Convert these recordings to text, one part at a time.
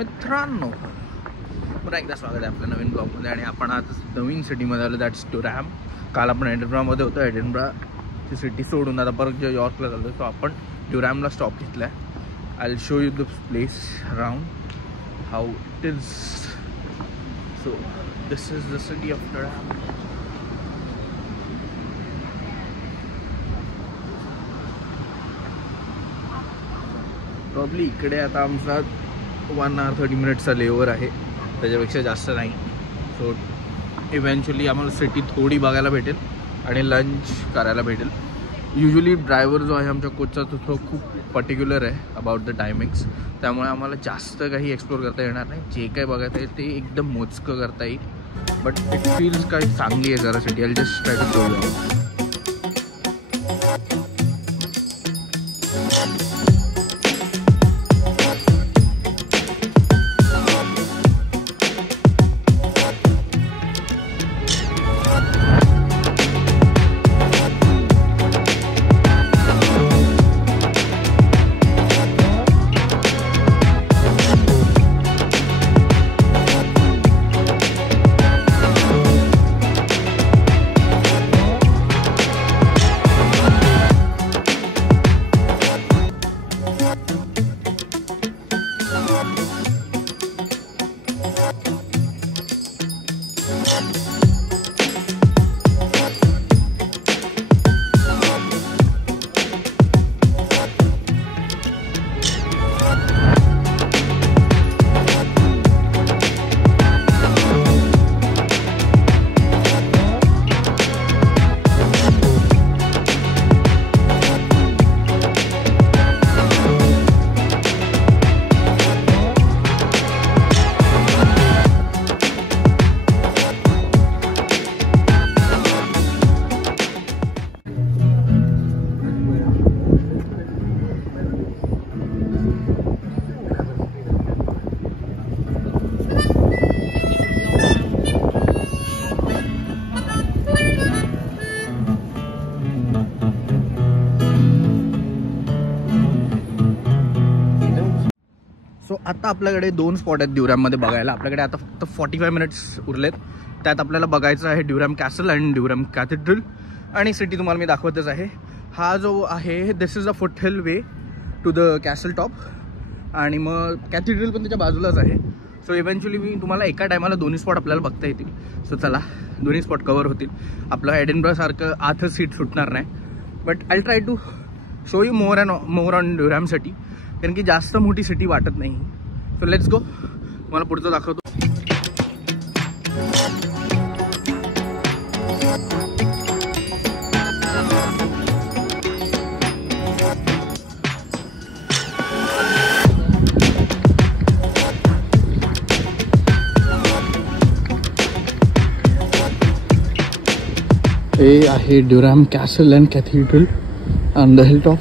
मित्रांनो, पुन्हा एकदा स्वागत आहे आपल्या नवीन ब्लॉगमध्ये. आणि आपण आज नवीन सिटीमध्ये आलो, दॅट्स ड्युरॅम. काल आपण एडिनब्रामध्ये होतो. एडिनब्राची सिटी सोडून आता परत जे यॉर्कला चाललो, सो आपण ड्युरॅमला स्टॉप घेतला आहे. I will show you the place around how it is. So this is the city of ड्युरॅम. प्रॉब्ली इकडे आता आमचा 1 hour 30 minutes लेओवर आहे, त्याच्यापेक्षा जास्त नाही. सो इव्हेंच्युअली आम्हाला सिटी थोडी बघायला भेटेल आणि लंच करायला भेटेल. युजली ड्रायव्हर जो आहे आमच्या कोचचा तो खूप पर्टिक्युलर आहे अबाउट द टायमिंग्स, त्यामुळे आम्हाला जास्त काही एक्सप्लोर करता येणार नाही. जे काही बघायचं आहे ते एकदम मोजकं करता येईल. बट इट फील्स काही चांगली आहे जरा city. I just try to show you. So आता आपल्याकडे 2 स्पॉट आहेत ड्युरॅममध्ये बघायला. आपल्याकडे आता फक्त 45 minutes उरलेत. त्यात आपल्याला बघायचं आहे ड्युरॅम कॅसल आणि ड्युरॅम कॅथेड्रल. आणि सिटी तुम्हाला मी दाखवतच आहे. हा जो आहे this is a foothill way to the castle top. आणि मग कॅथेड्रल पण त्याच्या बाजूलाच आहे. सो इव्हेंच्युअली मी तुम्हाला एका टायमाला दोन्ही स्पॉट आपल्याला बघता येतील. सो चला, दोन्ही स्पॉट कवर होतील. आपलं एडिनब्रासारखं आथ सीट सुटणार नाही. But I try to show you more on Durham city, कारण की जास्त मोठी सिटी वाटत नाही. सो लेट्स गो, मला पुढचं दाखवतो. हे आहे Durham castle and cathedral on the hill top.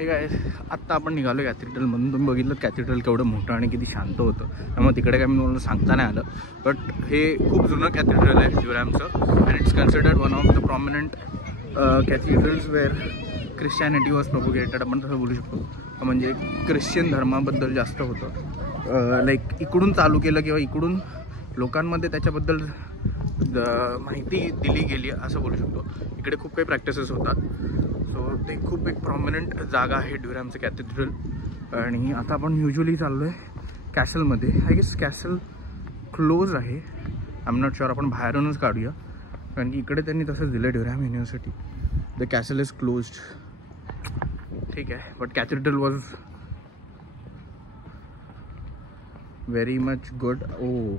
हे काय आत्ता आपण निघालो कॅथेड्रलमधून. तुम्ही बघितलं कॅथेड्रल केवढं मोठं आणि किती शांत होतं, त्यामुळे तिकडे काय मी तुम्हाला सांगता नाही आलं. बट हे खूप जुनं कॅथेड्रल आहे ड्युरॅमचं, and it's considered one of the prominent cathedrals where Christianity was propagated. आपण तसं बोलू शकतो. म्हणजे ख्रिश्चन धर्माबद्दल जास्त होतं, लाईक इकडून चालू केलं किंवा इकडून लोकांमध्ये त्याच्याबद्दल माहिती दिली गेली असं बोलू शकतो. इकडे खूप काही प्रॅक्टिसेस होतात. सो ते खूप एक प्रॉमिनंट जागा आहे ड्युरॅमचं कॅथेड्रल. आणि आता आपण युजली चाललो आहे कॅसलमध्ये. आय गेस कॅसल क्लोज आहे, आय एम नॉट शुअर. आपण बाहेरूनच काढूया, कारण की इकडे त्यांनी तसंच दिलं Durham university. The castle is closed. ठीक आहे, but cathedral was very much good. Oh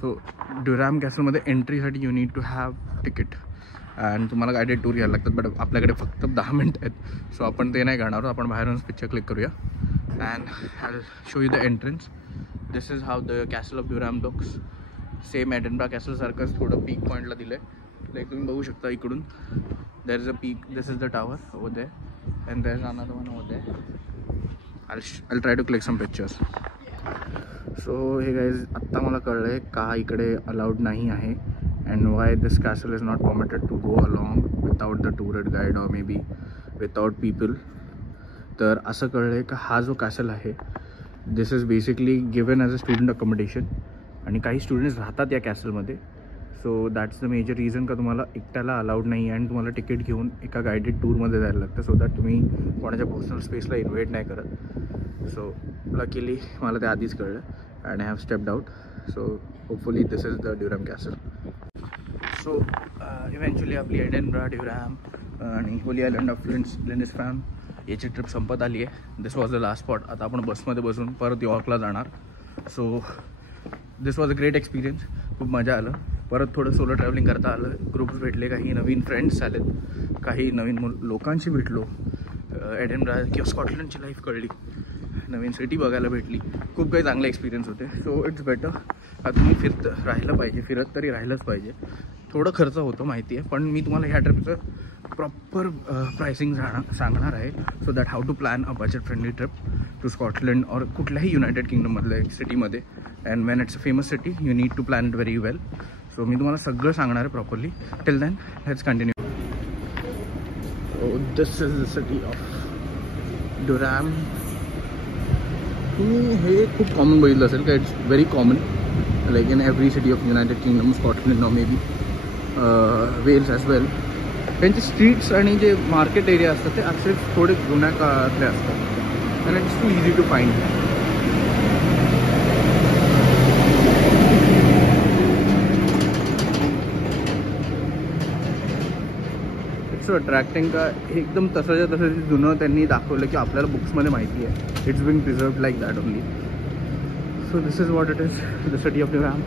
so Durham कॅसलमध्ये एंट्रीसाठी you need to have ticket आणि तुम्हाला गायडेड टूर घ्यायला लागतात. बट आपल्याकडे फक्त 10 मिनिट आहेत, सो आपण ते नाही करणार. आपण बाहेरूनच पिक्चर क्लिक करूया and I show you the entrance. This is how the castle of Durham looks. Same Edinburgh कॅसलसारखंच थोडं पीक पॉईंटला दिलं आहे. लाईक तुम्ही बघू शकता इकडून there is a peak. This is the tower over there and there is another one over there. I'll try to click some pictures. So हे गाईज आत्ता मला कळलं आहे का इकडे अलाउड नाही आहे and why this castle is not permitted to go along without the tour guide or maybe without people. तर असं कळलं आहे का हा जो कॅसल आहे this is basically given as a student accommodation आणि काही स्टुडंट्स राहतात या कॅसलमध्ये. So that's the major reason का तुम्हाला एकट्याला अलाउड नाही आहे आणि तुम्हाला तिकीट घेऊन एका गायडेड टूरमध्ये जायला लागतं, सो दॅट तुम्ही कोणाच्या पर्सनल स्पेसला इन्व्हाइट नाही करत. सो लकीली मला ते आधीच कळलं and I have stepped out. So hopefully this is the Durham castle. So eventually आपली एडिनब्रा, ड्युरॅम आणि होली आयलंड ऑफ लिंडीस्फॅन याची ट्रिप संपत आली आहे. दिस वॉज द लास्ट स्पॉट. आता आपण बसमध्ये बसून परत यॉर्कला जाणार. So this was a great experience. खूप मजा आलं. परत थोडं सोलो ट्रॅव्हलिंग करता आलं. ग्रुप्स भेटले, काही नवीन फ्रेंड्स आलेत, काही नवीन लोकांशी भेटलो. एडिनब्रा किंवा स्कॉटलंडची लाईफ कळली, नवीन सिटी बघायला भेटली. खूप काही चांगले एक्सपिरियन्स होते. So it's better. आता तुम्ही राहिलं पाहिजे, फिरत तरी राहिलंच पाहिजे. थोडं खर्च होतो माहिती आहे, पण मी तुम्हाला ह्या ट्रिपचं प्रॉपर प्राइसिंग सांगणार आहे. So that how to plan a budget friendly trip to Scotland और कुठल्याही युनायटेड किंगडममधल्या सिटीमध्ये. And when it's a famous city you need to plan it very well. So मी तुम्हाला सगळं सांगणार आहे properly. Till then let's continue. This is the city of Durham. तुम्ही हे खूप कॉमन बघितलं असेल का? It's very common like in every city of United Kingdom, Scotland, may be Wales as वेल. त्यांचे स्ट्रीट्स आणि जे मार्केट एरिया असतात ते असे थोडे जुन्या काळातले असतात and it's too easy to find. It's attracting का एकदम तसंच्या तसं जुनं त्यांनी दाखवलं की आपल्याला बुक्समध्ये माहिती आहे. It's been preserved like that only. So this is what it is the city of Durham.